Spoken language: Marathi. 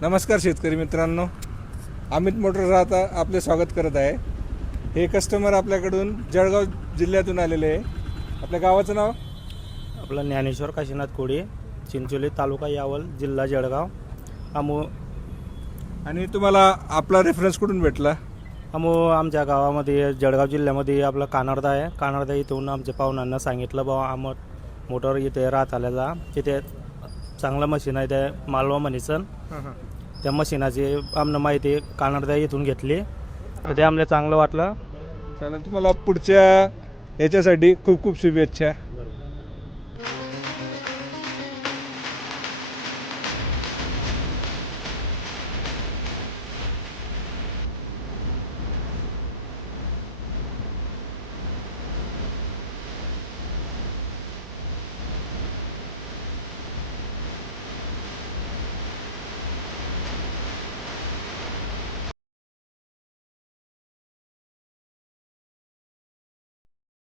नमस्कार शेतकरी मित्रांनो, अमित मोटर्स आता आपले स्वागत करत आहे। हे कस्टमर आपल्याकडून जळगाव जिल्ह्यातून आलेले आहे। आपल्या गावाचं नाव? आपला ज्ञानेश्वर काशीनाथ कोळी, चिंचोली तालुका यावल, जिल्हा जळगाव। आणि तुम्हाला आपला रेफरन्स कुठून भेटला? आमच्या गावामध्ये जळगाव जिल्ह्यामध्ये आपला कानडदा आहे। कानडदा इथून आमच्या पाहुण्यांना सांगितलं बाबा अमित मोटर इथे राहत आल्याला तिथे चांगलं मशीन आहे, त्या मालवा मनीसन त्या मशीनाची आम्हाला माहिती कानडदा इथून घेतली, तर ते आम्हाला चांगलं वाटलं। चालेल, तुम्हाला पुढच्या याच्यासाठी खूप खूप शुभेच्छा।